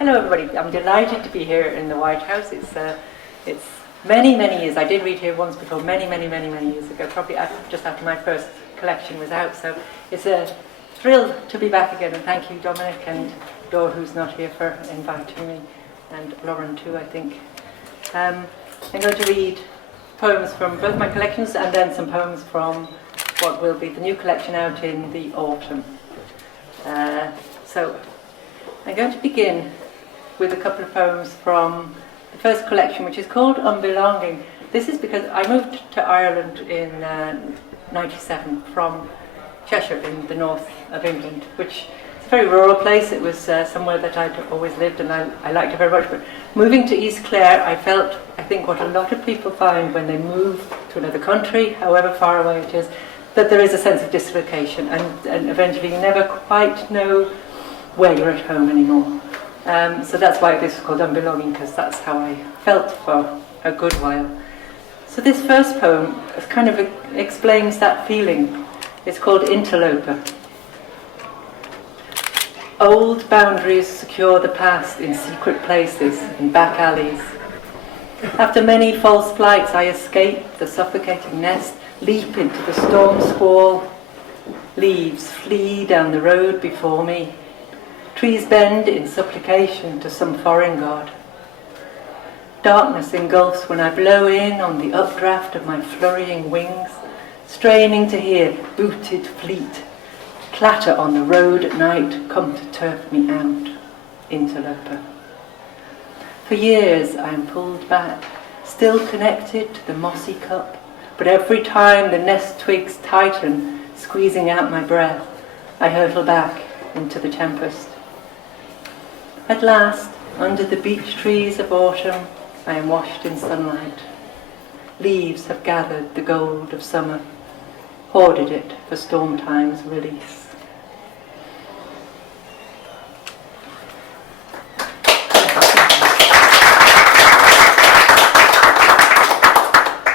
Hello everybody, I'm delighted to be here in the White House. It's many years. I did read here once before, many years ago, probably just after my first collection was out. So it's a thrill to be back again, and thank you Dominic and Dor, who's not here, for inviting me, and Lauren too, I think. I'm going to read poems from both my collections and then some poems from what will be the new collection out in the autumn. So I'm going to begin with a couple of poems from the first collection, which is called Unbelonging. This is because I moved to Ireland in '97 from Cheshire in the north of England, which is a very rural place. It was somewhere that I'd always lived, and I liked it very much. But moving to East Clare, I think what a lot of people find when they move to another country, however far away it is, that there is a sense of dislocation, and eventually you never quite know where you're at home anymore. So that's why this is called Unbelonging, because that's how I felt for a good while. So this first poem kind of explains that feeling. It's called Interloper. Old boundaries secure the past in secret places, in back alleys. After many false flights, I escape the suffocating nest, leap into the storm squall. Leaves flee down the road before me. Trees bend in supplication to some foreign god. Darkness engulfs when I blow in on the updraft of my flurrying wings, straining to hear booted fleet clatter on the road at night, come to turf me out. Interloper. For years I am pulled back, still connected to the mossy cup, but every time the nest twigs tighten, squeezing out my breath, I hurtle back into the tempest. At last, under the beech trees of autumn, I am washed in sunlight. Leaves have gathered the gold of summer, hoarded it for storm time's release.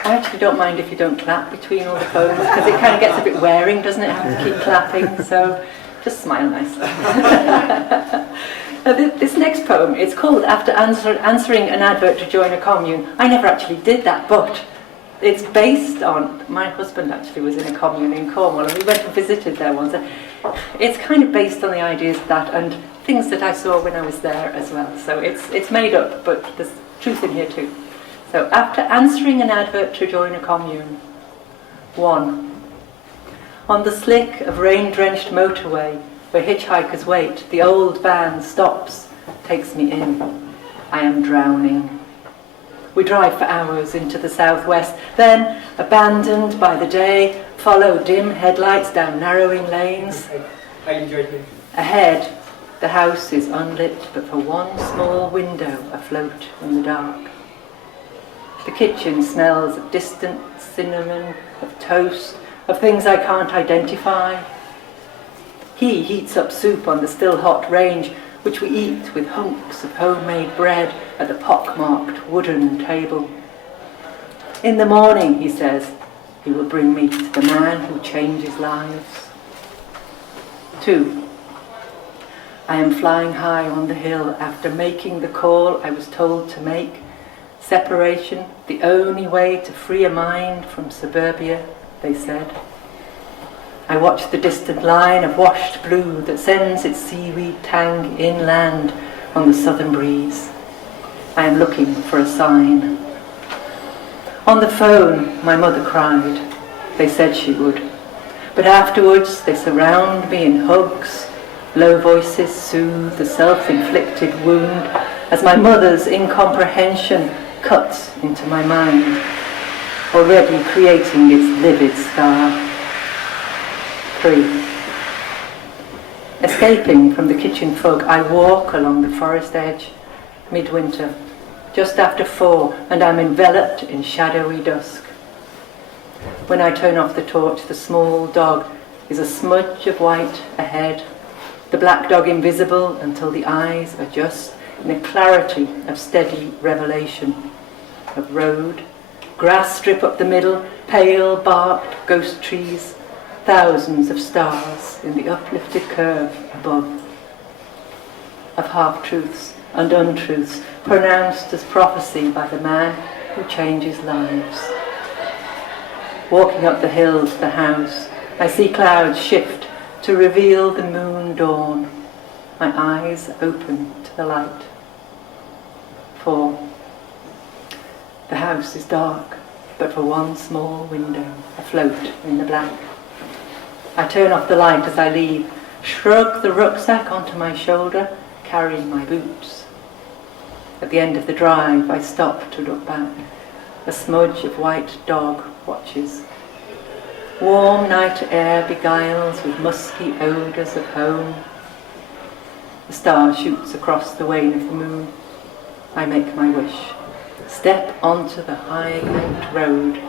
I actually don't mind if you don't clap between all the poems, because it kind of gets a bit wearing, doesn't it, having to keep clapping, so just smile nicely. This next poem, it's called After Answering an Advert to Join a Commune. I never actually did that, but it's based on, my husband actually was in a commune in Cornwall, and we went and visited there once. It's kind of based on the ideas of that and things that I saw when I was there as well. So it's made up, but there's truth in here too. So, after answering an advert to join a commune. 1. On the slick of rain-drenched motorway, where hitchhikers wait, the old van stops, takes me in. I am drowning. We drive for hours into the southwest, then, abandoned by the day, follow dim headlights down narrowing lanes. I enjoyed it. Ahead, the house is unlit, but for one small window afloat in the dark. The kitchen smells of distant cinnamon, of toast, of things I can't identify. He heats up soup on the still hot range, which we eat with hunks of homemade bread at the pockmarked wooden table. In the morning, he says, he will bring me to the man who changes lives. 2. I am flying high on the hill after making the call I was told to make. Separation, the only way to free a mind from suburbia, they said. I watch the distant line of washed blue that sends its seaweed tang inland on the southern breeze. I am looking for a sign. On the phone, my mother cried. They said she would. But afterwards, they surround me in hugs. Low voices soothe the self-inflicted wound as my mother's incomprehension cuts into my mind, already creating its livid scar. 3. Escaping from the kitchen fog, I walk along the forest edge, midwinter, just after 4, and I'm enveloped in shadowy dusk. When I turn off the torch, the small dog is a smudge of white ahead, the black dog invisible until the eyes adjust in a clarity of steady revelation. Of road, grass strip up the middle, pale barked ghost trees, thousands of stars in the uplifted curve above. Of half-truths and untruths pronounced as prophecy by the man who changes lives. Walking up the hill to the house, I see clouds shift to reveal the moon dawn. My eyes open to the light. 4. The house is dark, but for one small window afloat in the black. I turn off the light as I leave, shrug the rucksack onto my shoulder, carry my boots. At the end of the drive, I stop to look back. A smudge of white dog watches. Warm night air beguiles with musky odours of home. The star shoots across the wane of the moon. I make my wish. Step onto the high-banked road.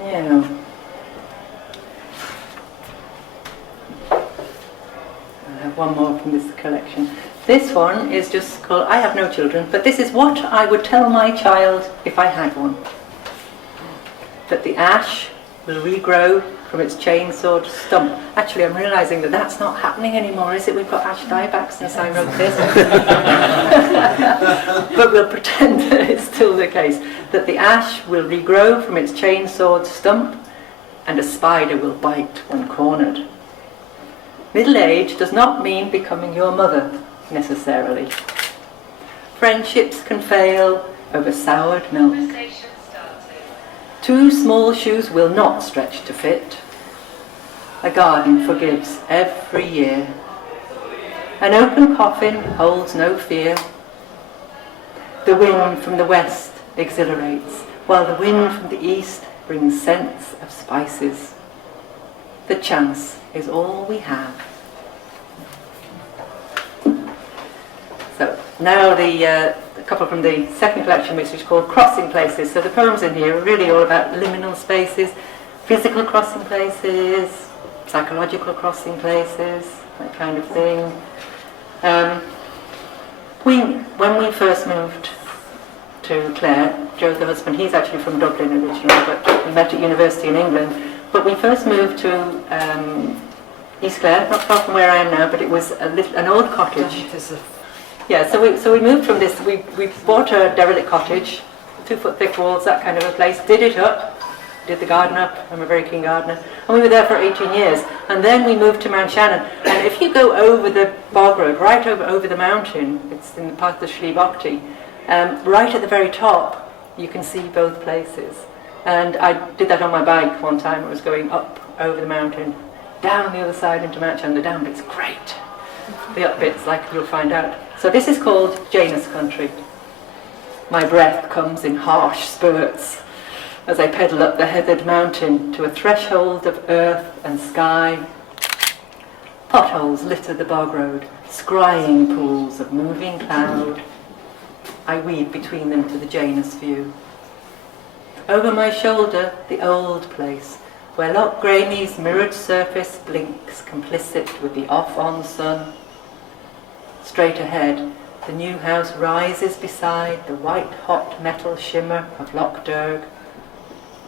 Yeah. I have one more from this collection. This one is just called, I have no children, but this is what I would tell my child if I had one. That the ash will regrow from its chainsawed stump. Actually, I'm realising that that's not happening anymore, is it? We've got ash dieback since I wrote this. But we'll pretend that it's still the case. That the ash will regrow from its chainsawed stump, and a spider will bite when cornered. Middle age does not mean becoming your mother, necessarily. Friendships can fail over soured milk. 2 small shoes will not stretch to fit. A garden forgives every year. An open coffin holds no fear. The wind from the west exhilarates, while the wind from the east brings scents of spices. The chance is all we have. So now a couple from the second collection, which is called Crossing Places. So the poems in here are really all about liminal spaces, physical crossing places, psychological crossing places, that kind of thing. When we first moved to Clare, Joe, the husband, he's actually from Dublin originally, but we met at university in England. But we first moved to East Clare, not far from where I am now, but it was an old cottage. Yeah, so we moved from this, we bought a derelict cottage, 2-foot thick walls, that kind of a place, did it up, did the garden up, I'm a very keen gardener, and we were there for 18 years. And then we moved to Mount Shannon, and if you go over the bog road, right over the mountain, it's in the part of the Slieve Ochty, right at the very top, you can see both places. And I did that on my bike one time. I was going up over the mountain, down the other side into Mount Shannon. The down bit's great. The up bit's like you'll find out. So this is called Janus country. My breath comes in harsh spurts as I pedal up the heathered mountain to a threshold of earth and sky. Potholes litter the bog road, scrying pools of moving cloud. I weave between them to the Janus view. Over my shoulder, the old place, where Loch Gramey's mirrored surface blinks, complicit with the off-on sun. Straight ahead, the new house rises beside the white-hot metal shimmer of Loch Derg,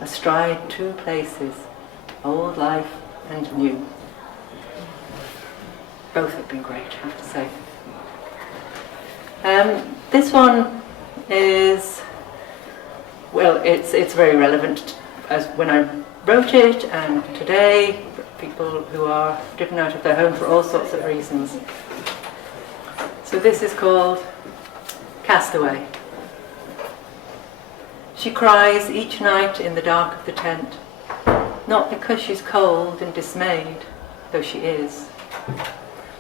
astride 2 places, old life and new. Both have been great, I have to say. This one is, well, it's very relevant as when I wrote it and today, people who are driven out of their home for all sorts of reasons. So this is called Castaway. She cries each night in the dark of the tent, not because she's cold and dismayed, though she is.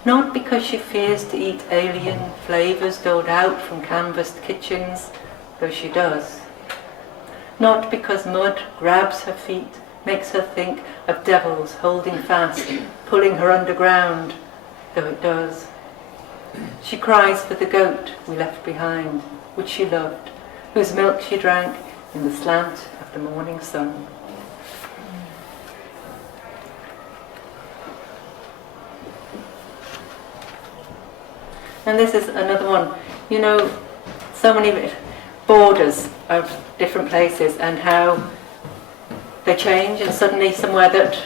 Not because she fears to eat alien flavours doled out from canvassed kitchens, though she does. Not because mud grabs her feet, makes her think of devils holding fast, pulling her underground, though it does. She cries for the goat we left behind, which she loved, whose milk she drank in the slant of the morning sun. And this is another one, you know, so many borders of different places and how they change, and suddenly somewhere that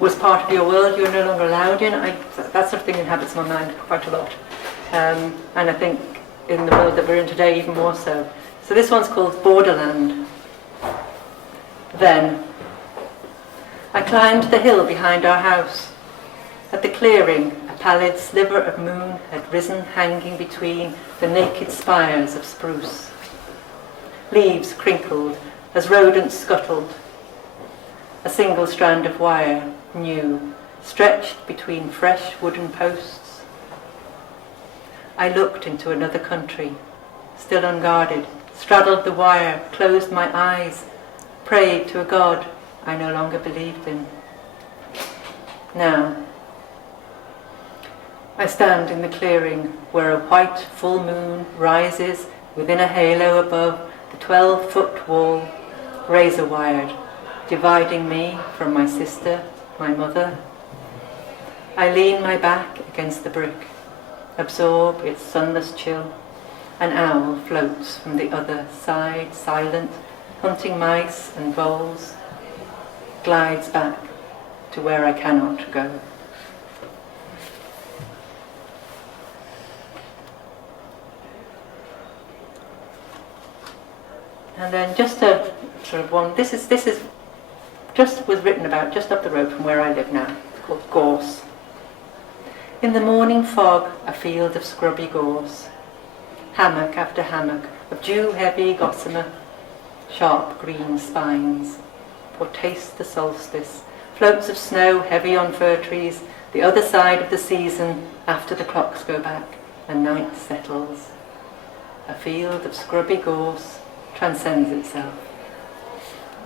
was part of your world you're no longer allowed in. That sort of thing inhabits my mind quite a lot. And I think in the world that we're in today, even more so. So this one's called Borderland. Then, I climbed the hill behind our house. At the clearing, a pallid sliver of moon had risen, hanging between the naked spires of spruce. Leaves crinkled as rodents scuttled. A single strand of wire, new, stretched between fresh wooden posts. I looked into another country, still unguarded, straddled the wire, closed my eyes, prayed to a God I no longer believed in. Now, I stand in the clearing where a white full moon rises within a halo above the 12-foot wall, razor-wired, dividing me from my sister, my mother. I lean my back against the brick, absorb its sunless chill. An owl floats from the other side, silent, hunting mice and voles, glides back to where I cannot go. And then just a sort of one, this is just was written about just up the road from where I live now. It's called Gorse. In the morning fog, a field of scrubby gorse. Hammock after hammock of dew-heavy gossamer, sharp green spines. Foretaste the solstice, floats of snow heavy on fir trees, the other side of the season after the clocks go back and night settles. A field of scrubby gorse transcends itself.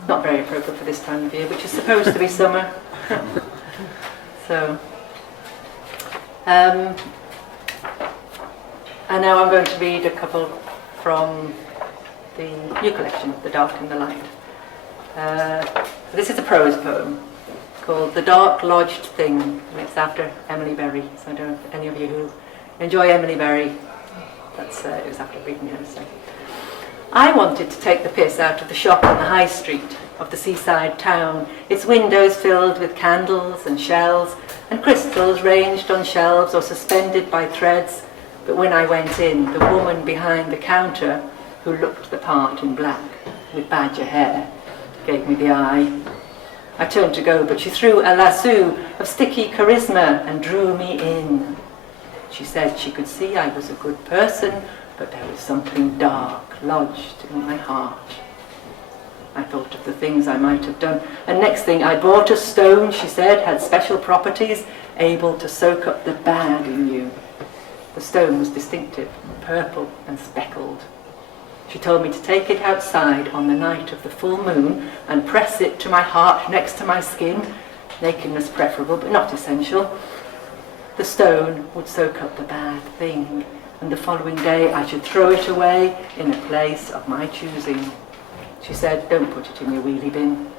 Not very appropriate for this time of year, which is supposed to be summer. So, and now I'm going to read a couple from the new collection, The Dark and the Light. This is a prose poem called The Dark Lodged Thing, and it's after Emily Berry. So I don't know if any of you who enjoy Emily Berry, it was after reading her. So. I wanted to take the piss out of the shop on the high street of the seaside town, its windows filled with candles and shells and crystals ranged on shelves or suspended by threads. But when I went in, the woman behind the counter, who looked the part in black with badger hair, gave me the eye. I turned to go, but she threw a lasso of sticky charisma and drew me in. She said she could see I was a good person, but there was something dark lodged in my heart. I thought of the things I might have done, and next thing I bought a stone, she said, had special properties, able to soak up the bad in you. The stone was distinctive, purple and speckled. She told me to take it outside on the night of the full moon and press it to my heart next to my skin, nakedness preferable but not essential. The stone would soak up the bad thing, and the following day I should throw it away in a place of my choosing. She said, don't put it in your wheelie bin.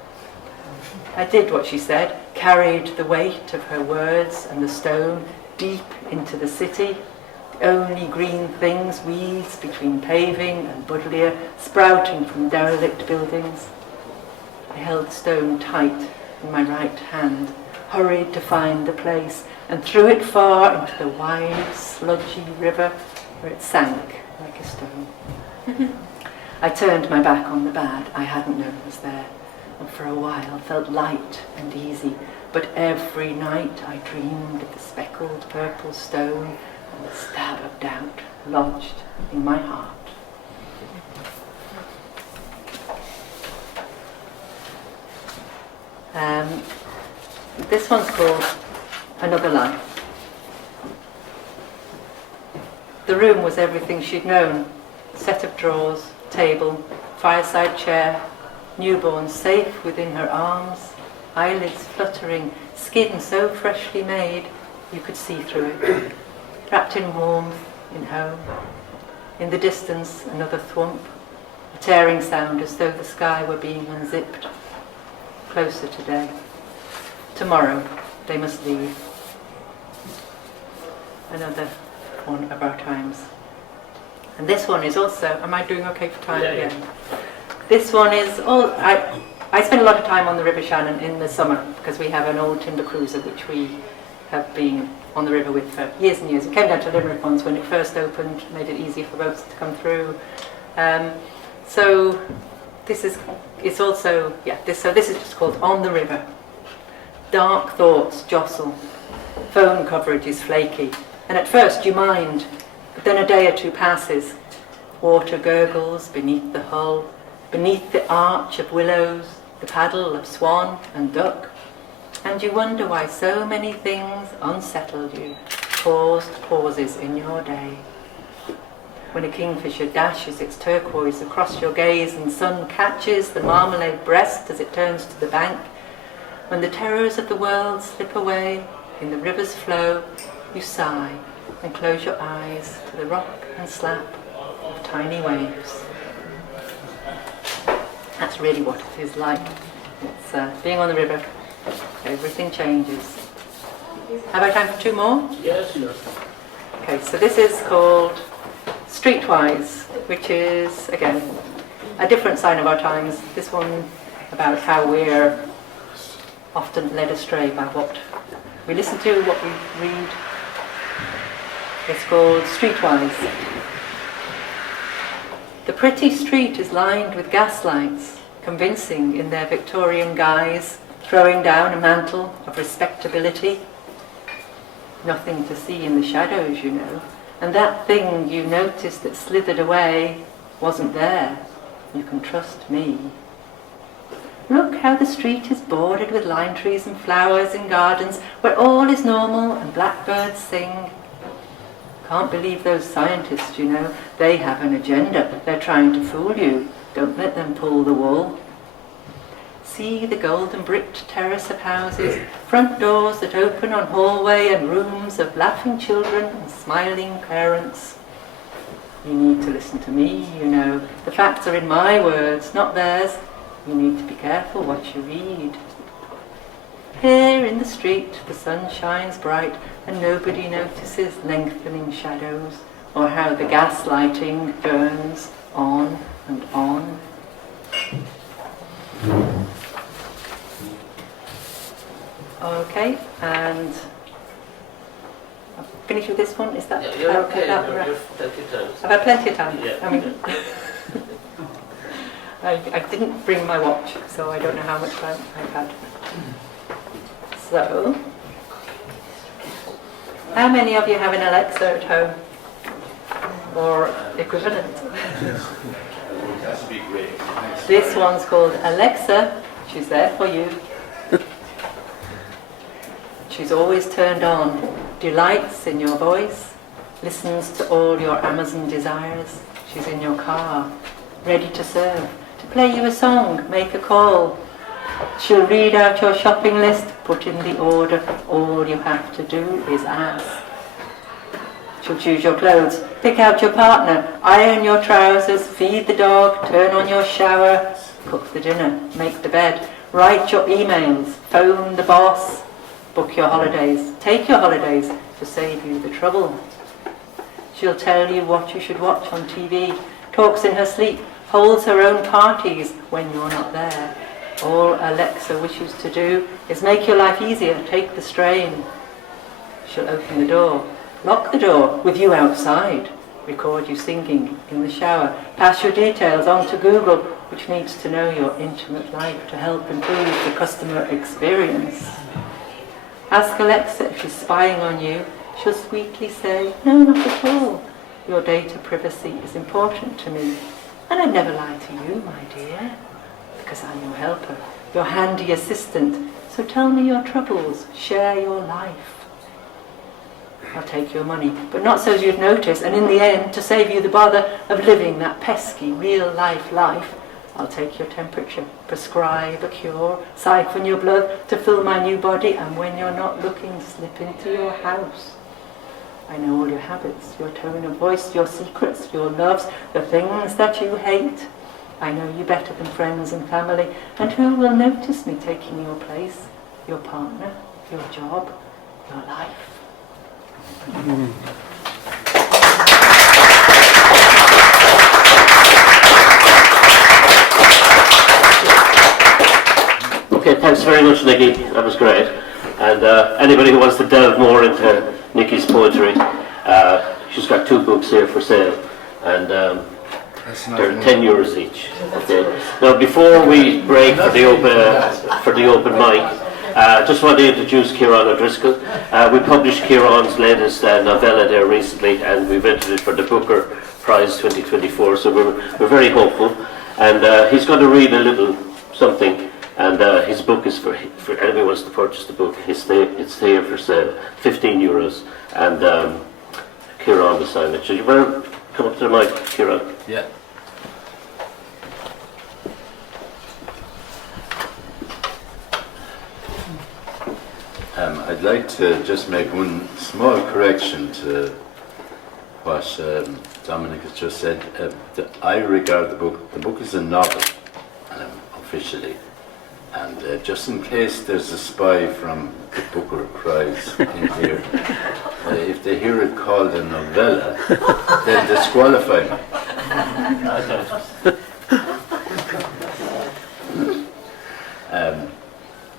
I did what she said, carried the weight of her words and the stone deep into the city. The only green things, weeds between paving and Baudelaire, sprouting from derelict buildings. I held the stone tight in my right hand, hurried to find the place, and threw it far into the wide, sludgy river, where it sank like a stone. I turned my back on the bad I hadn't known was there, and for a while felt light and easy, but every night I dreamed of the speckled purple stone and the stab of doubt lodged in my heart. This one's called Another Life. The room was everything she'd known. Set of drawers, table, fireside chair, newborn safe within her arms, eyelids fluttering, skin so freshly made you could see through it. Wrapped in warmth, in home. In the distance, another thwomp, a tearing sound as though the sky were being unzipped. Closer today. Tomorrow, they must leave. Another one of our times. And this one is also, am I doing okay for time? Yeah. This one is, I I spend a lot of time on the River Shannon in the summer because we have an old timber cruiser which we have been on the river with for years and years. We came down to Limerick once when it first opened, made it easier for boats to come through. So this is just called On the River. Dark thoughts jostle, phone coverage is flaky, and at first you mind, but then a day or two passes. Water gurgles beneath the hull, beneath the arch of willows, the paddle of swan and duck, and you wonder why so many things unsettled you, caused pauses in your day. When a kingfisher dashes its turquoise across your gaze and sun catches the marmalade breast as it turns to the bank, when the terrors of the world slip away in the river's flow, you sigh and close your eyes to the rock and slap of tiny waves. That's really what it is like. It's being on the river. Everything changes. Have I time for two more? Yes, yes. Okay, so this is called Streetwise, which is, again, a different sign of our times. This one about how we're often led astray by what we listen to, what we read. It's called Streetwise. The pretty street is lined with gaslights, convincing in their Victorian guise, throwing down a mantle of respectability. Nothing to see in the shadows, you know, and that thing you noticed that slithered away wasn't there. You can trust me. Look how the street is bordered with lime trees and flowers in gardens where all is normal and blackbirds sing. Can't believe those scientists, you know, they have an agenda. They're trying to fool you. Don't let them pull the wool. See the golden bricked terrace of houses, front doors that open on hallway and rooms of laughing children and smiling parents. You need to listen to me, you know. The facts are in my words, not theirs. You need to be careful what you read. Here in the street the sun shines bright and nobody notices lengthening shadows or how the gas lighting burns on and on. Okay, and I'll finish with this one. Is that Yeah, you're okay. You're plenty of time. I've had plenty of time. Yeah. I mean, I didn't bring my watch, so I don't know how much time I've had. So, how many of you have an Alexa at home? Or equivalent? This one's called Alexa. She's there for you. She's always turned on, delights in your voice, listens to all your Amazon desires. She's in your car, ready to serve, to play you a song, make a call. She'll read out your shopping list, put in the order. All you have to do is ask. She'll choose your clothes, pick out your partner, iron your trousers, feed the dog, turn on your shower, cook the dinner, make the bed, write your emails, phone the boss, book your holidays, take your holidays to save you the trouble. She'll tell you what you should watch on TV, talks in her sleep, holds her own parties when you're not there. All Alexa wishes to do is make your life easier, take the strain. She'll open the door, lock the door with you outside, record you singing in the shower, pass your details on to Google, which needs to know your intimate life to help improve the customer experience. Ask Alexa if she's spying on you. She'll sweetly say, no, not at all. Your data privacy is important to me. And I'd never lie to you, my dear, because I'm your helper, your handy assistant. So tell me your troubles, share your life. I'll take your money, but not so as you'd notice, and in the end, to save you the bother of living that pesky real-life life, I'll take your temperature, prescribe a cure, siphon your blood to fill my new body, and when you're not looking, slip into your house. I know all your habits, your tone of voice, your secrets, your loves, the things that you hate. I know you better than friends and family, and who will notice me taking your place, your partner, your job, your life? Okay, thanks very much, Nicki. That was great. And anybody who wants to delve more into Nicki's poetry, she's got 2 books here for sale, and they're €10 each. Okay. Now, before we break for the open mic, just want to introduce Kieran O'Driscoll. We published Kieran's latest novella there recently, and we've entered it for the Booker Prize 2024. So we're very hopeful, and he's going to read a little something. And his book is for anyone who wants to purchase the book. It's here for sale, €15, and Kieran will sign it. So you better come up to the mic, Kieran. Yeah. I'd like to just make one small correction to what Dominic has just said. I regard the book is a novel, officially. And just in case there's a spy from the Booker Prize in here, if they hear it called a novella, they'll disqualify me.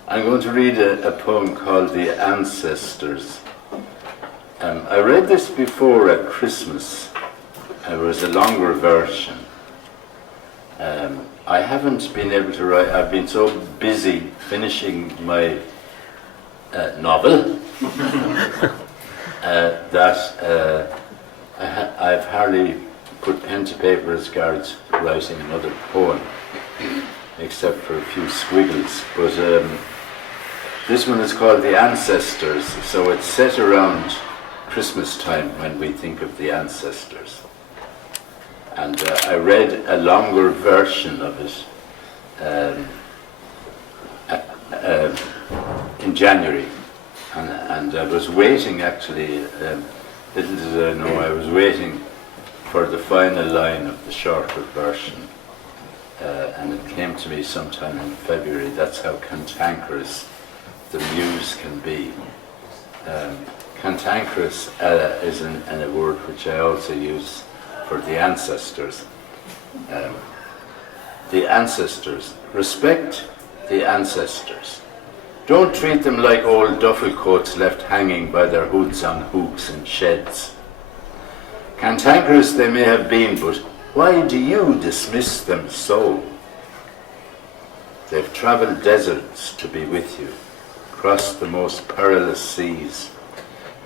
I'm going to read a poem called The Ancestors. I read this before at Christmas. It was a longer version. I haven't been able to write. I've been so busy finishing my novel that I've hardly put pen to paper as regards writing another poem, except for a few squiggles. But this one is called The Ancestors, so it's set around Christmas time when we think of the ancestors. And I read a longer version of it in January, and I was waiting actually, little did I know, I was waiting for the final line of the shorter version, and it came to me sometime in February. That's how cantankerous the muse can be. Cantankerous is a word which I also use for the ancestors. The ancestors. Respect the ancestors. Don't treat them like old duffel coats left hanging by their hoods on hooks in sheds. Cantankerous they may have been, but why do you dismiss them so? They've travelled deserts to be with you, crossed the most perilous seas,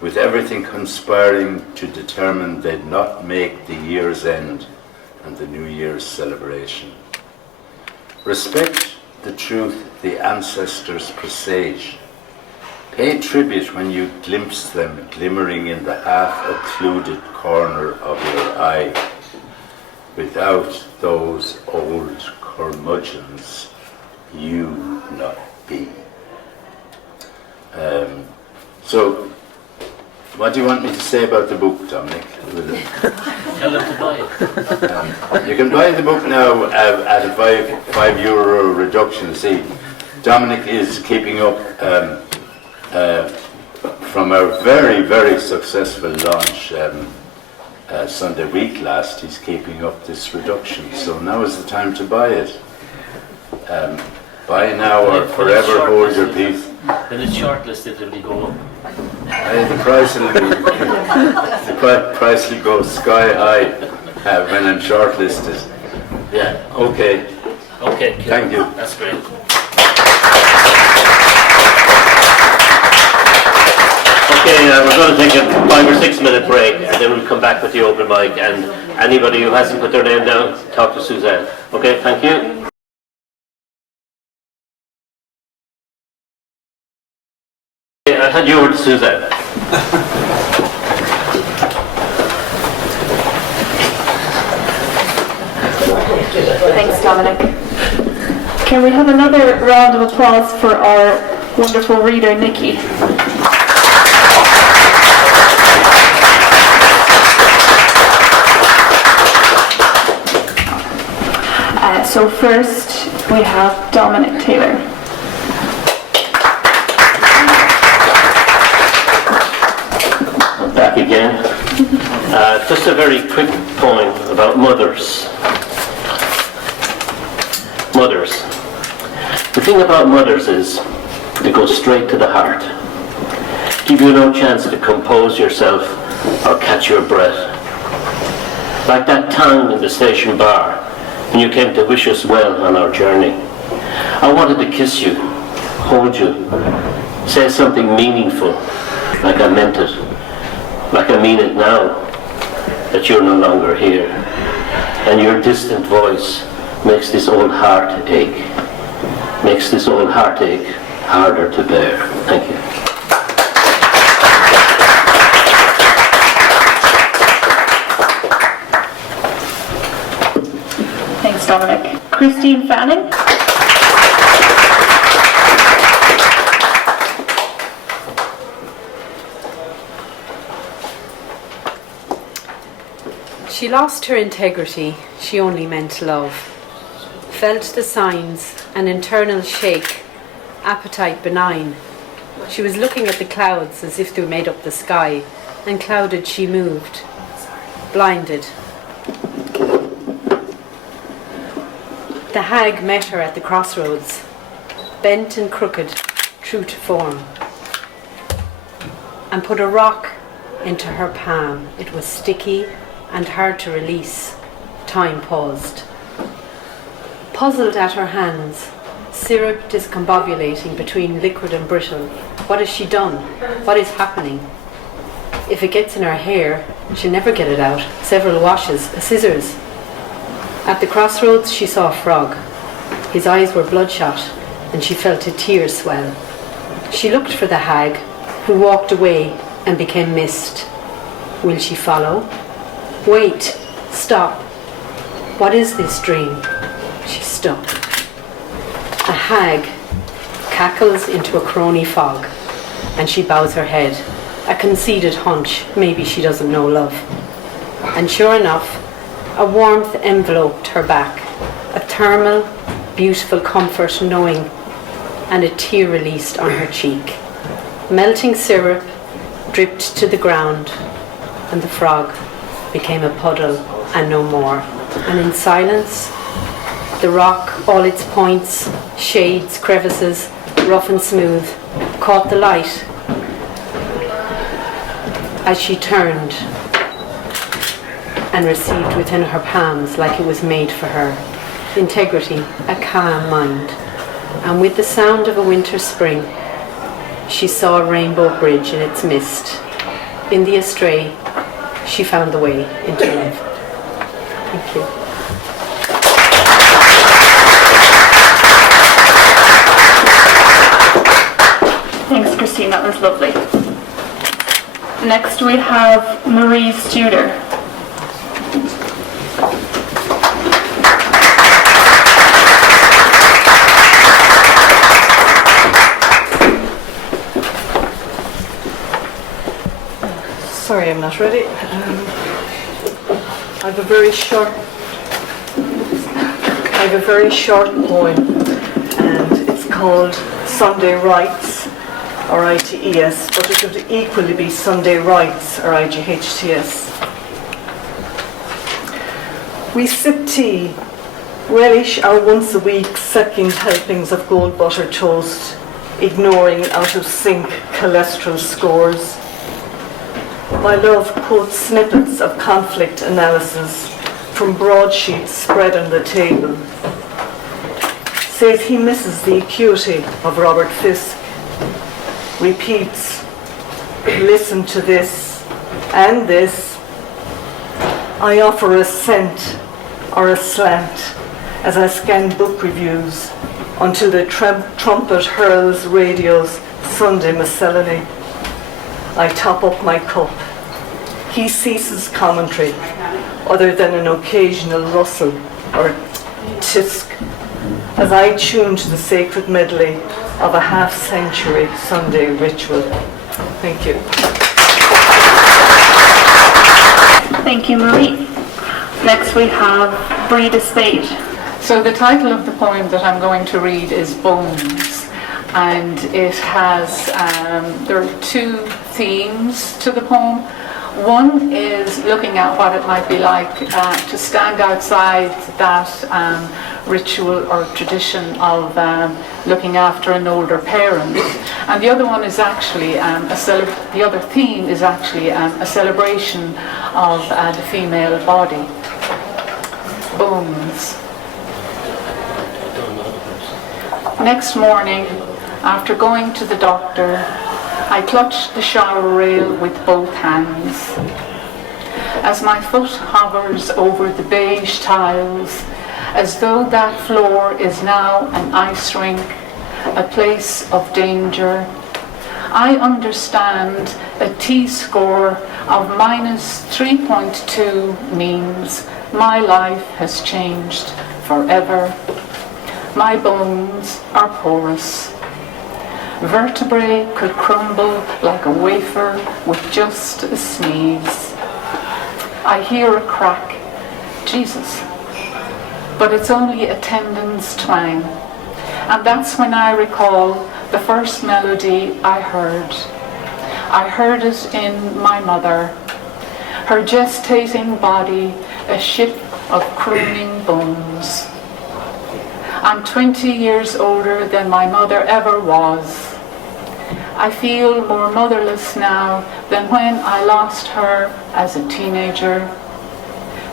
with everything conspiring to determine they'd not make the year's end and the New Year's celebration. Respect the truth the ancestors presage. Pay tribute when you glimpse them glimmering in the half-occluded corner of your eye. Without those old curmudgeons, you not be. So, what do you want me to say about the book, Dominic? Tell them to buy it. You can buy the book now at a €5 reduction. See, Dominic is keeping up from our very, very successful launch Sunday week last. He's keeping up this reduction, so now is the time to buy it. Buy now or forever hold your peace. When it's shortlisted, it'll go up. The price will go sky high when I'm shortlisted. Yeah. Okay. Okay. Thank you. That's great. Okay, we're going to take a 5 or 6 minute break, and then we'll come back with the open mic. And anybody who hasn't put their name down, talk to Suzanne. Okay. Thank you. I'll hand you over to Suzanne. Thanks, Dominic. Can we have another round of applause for our wonderful reader, Nicki? So first, we have Dominic Taylor. Back again. Just a very quick poem about mothers. Mothers. The thing about mothers is they go straight to the heart. Give you no chance to compose yourself or catch your breath. Like that tongue in the station bar when you came to wish us well on our journey. I wanted to kiss you, hold you, say something meaningful, like I meant it, like I mean it now, that you're no longer here. And your distant voice makes this old heart ache, makes this old heartache harder to bear. Thank you. Thanks, Dominic. Christine Fanning. She lost her integrity, she only meant love. Felt the signs, an internal shake, appetite benign. She was looking at the clouds as if they made up the sky, and clouded she moved, blinded. The hag met her at the crossroads, bent and crooked, true to form, and put a rock into her palm. It was sticky and hard to release. Time paused. Puzzled at her hands, syrup discombobulating between liquid and brittle. What has she done? What is happening? If it gets in her hair, she'll never get it out. Several washes, scissors. At the crossroads she saw a frog. His eyes were bloodshot and she felt a tear swell. She looked for the hag, who walked away and became mist. Will she follow? Wait, stop. What is this dream? She stopped. A hag cackles into a crony fog, and she bows her head. A conceited hunch, maybe she doesn't know love. And sure enough, a warmth enveloped her back, a thermal, beautiful comfort knowing, and a tear released on her cheek. Melting syrup dripped to the ground, and the frog became a puddle and no more. And in silence, the rock, all its points, shades, crevices, rough and smooth, caught the light as she turned and received within her palms, like it was made for her, integrity, a calm mind. And with the sound of a winter spring, she saw a rainbow bridge in its mist. In the astray, she found the way into love. Thank you. Thanks, Christine, that was lovely. Next we have Marie Studer. Sorry, I'm not ready. I have a very short poem, and it's called Sunday Rights, R-I-T-E-S, but it could equally be Sunday Rights, R-I-G-H-T-S. We sip tea, relish our once-a-week second helpings of gold butter toast, ignoring out-of-sync cholesterol scores. My love quotes snippets of conflict analysis from broadsheets spread on the table. Says he misses the acuity of Robert Fisk. Repeats, listen to this and this. I offer a cent or a slant as I scan book reviews until the trumpet hurls radio's Sunday miscellany. I top up my cup. He ceases commentary, other than an occasional rustle or tisk, as I tune to the sacred medley of a half-century Sunday ritual. Thank you. Thank you, Marie. Next we have Breda Spade. So the title of the poem that I'm going to read is Bones, and it has, there are two themes to the poem. One is looking at what it might be like to stand outside that ritual or tradition of looking after an older parent, and the other one is actually the other theme is actually a celebration of the female body. Bones. Next morning, after going to the doctor, I clutched the shower rail with both hands. As my foot hovers over the beige tiles, as though that floor is now an ice rink, a place of danger, I understand a T-score of -3.2 means my life has changed forever. My bones are porous. Vertebrae could crumble like a wafer with just a sneeze. I hear a crack. Jesus. But it's only a tendon's twang. And that's when I recall the first melody I heard. I heard it in my mother, her gestating body, a ship of crooning bones. I'm 20 years older than my mother ever was. I feel more motherless now than when I lost her as a teenager.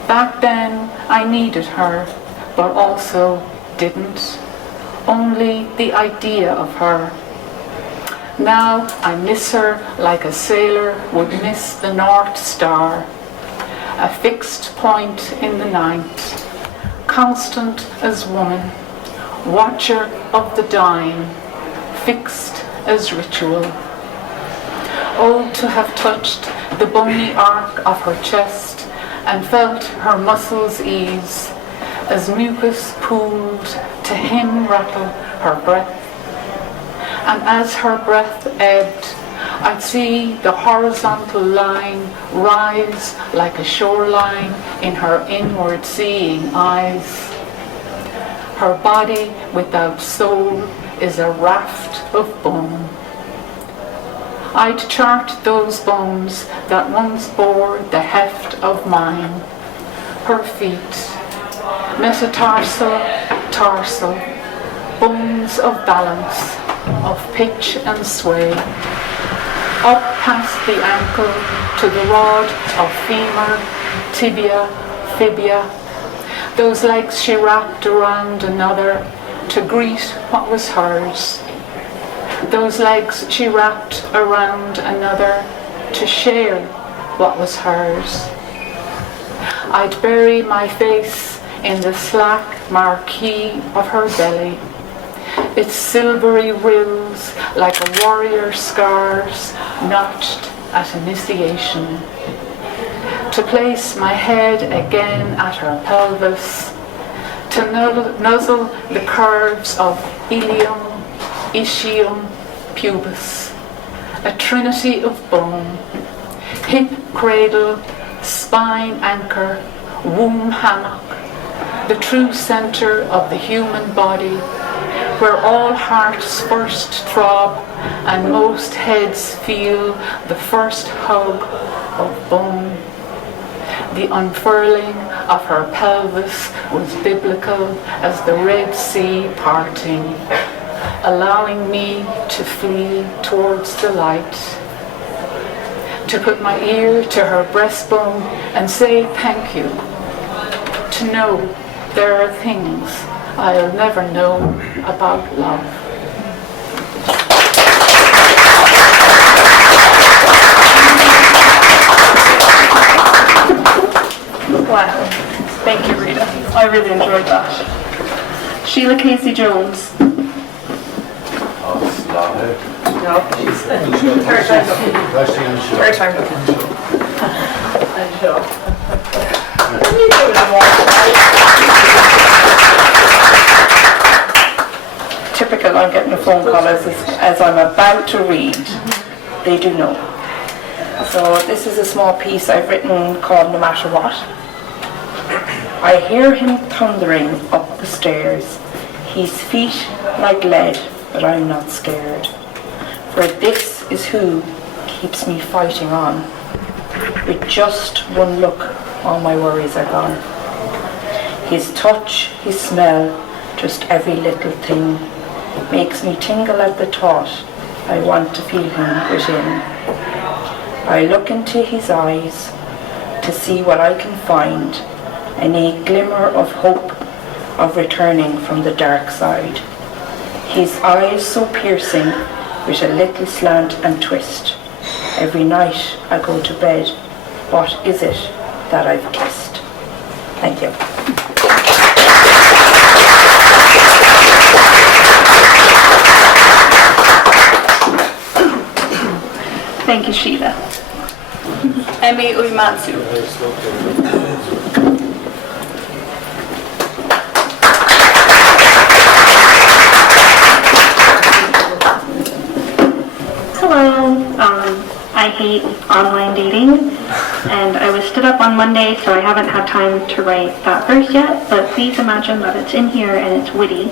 Back then, I needed her, but also didn't. Only the idea of her. Now I miss her like a sailor would miss the North Star, a fixed point in the night, constant as woman, watcher of the dying, fixed as ritual. Oh, to have touched the bony arc of her chest and felt her muscles ease as mucus pooled to hymn rattle her breath. And as her breath ebbed, I'd see the horizontal line rise like a shoreline in her inward seeing eyes. Her body without soul is a raft of bone. I'd chart those bones that once bore the heft of mine. Her feet, metatarsal, tarsal, bones of balance, of pitch and sway, up past the ankle to the rod of femur, tibia, fibia, those legs she wrapped around another to greet what was hers, those legs she wrapped around another to share what was hers. I'd bury my face in the slack marquee of her belly, its silvery rills like a warrior's scars notched at initiation, to place my head again at her pelvis, to nuzzle the curves of ilium, ischium, pubis, a trinity of bone, hip cradle, spine anchor, womb hammock, the true center of the human body, where all hearts first throb and most heads feel the first hug of bone. The unfurling of her pelvis was biblical as the Red Sea parting, allowing me to flee towards the light, to put my ear to her breastbone and say thank you, to know there are things I'll never know about love. Wow. Thank you, Rita. I really enjoyed that. Sheila Casey-Jones. No, she's third time looking. Third time looking. I'm sure. Typical, I'm getting a phone call as I'm about to read. They do know. So this is a small piece I've written called No Matter What. I hear him thundering up the stairs, his feet like lead, but I'm not scared. For this is who keeps me fighting on. With just one look, all my worries are gone. His touch, his smell, just every little thing makes me tingle at the thought I want to feel him within. I look into his eyes to see what I can find, any glimmer of hope of returning from the dark side. His eyes so piercing with a little slant and twist. Every night I go to bed, what is it that I've kissed? Thank you. Thank you, Sheila. Emi Uematsu. Hello. I hate online dating, and I was stood up on Monday, so I haven't had time to write that verse yet, but please imagine that it's in here and it's witty.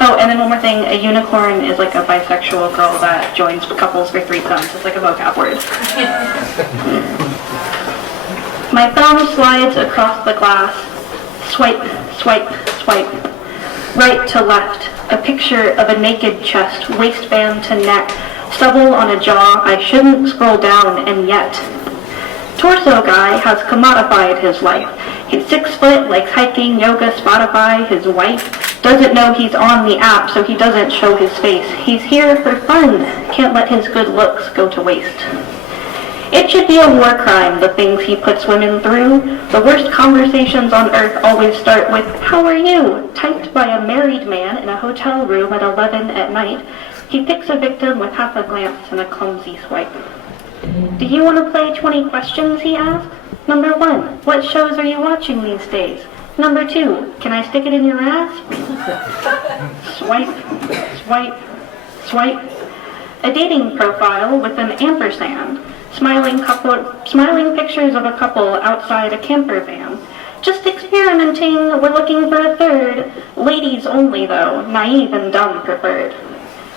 Oh, and then one more thing, a unicorn is like a bisexual girl that joins couples for threesomes. It's like a vocab word. My thumb slides across the glass. Swipe, swipe, swipe. Right to left. A picture of a naked chest, waistband to neck, stubble on a jaw. I shouldn't scroll down, and yet. Torso guy has commodified his life. He's 6 foot, likes hiking, yoga, Spotify. His wife doesn't know he's on the app, so he doesn't show his face. He's here for fun. Can't let his good looks go to waste. It should be a war crime, the things he puts women through. The worst conversations on earth always start with, "How are you?" typed by a married man in a hotel room at 11 at night. He picks a victim with half a glance and a clumsy swipe. "Do you want to play 20 questions?" he asks. Number 1, what shows are you watching these days? Number 2, can I stick it in your ass? Swipe, swipe, swipe. A dating profile with an ampersand. Smiling pictures of a couple outside a camper van. Just experimenting, we're looking for a third. Ladies only though, naive and dumb preferred.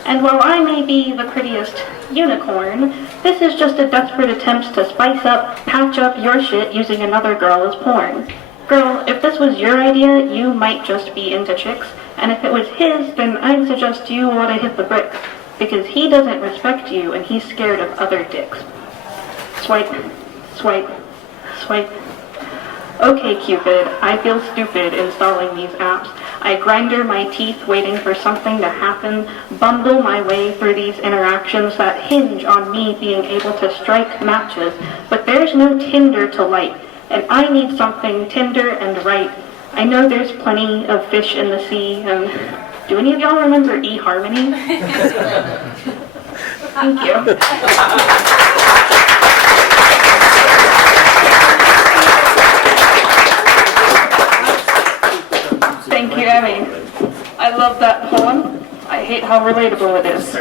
And while I may be the prettiest unicorn, this is just a desperate attempt to spice up, patch up your shit using another girl as porn. Girl, if this was your idea, you might just be into chicks, and if it was his, then I'd suggest you ought to hit the bricks, because he doesn't respect you and he's scared of other dicks. Swipe, swipe, swipe. Okay, Cupid, I feel stupid installing these apps. I grinder my teeth waiting for something to happen, bumble my way through these interactions that hinge on me being able to strike matches, but there's no Tinder to light, and I need something tender and right. I know there's plenty of fish in the sea, and do any of y'all remember eHarmony? Thank you. Thank you, Emmy. I love that poem. I hate how relatable it is.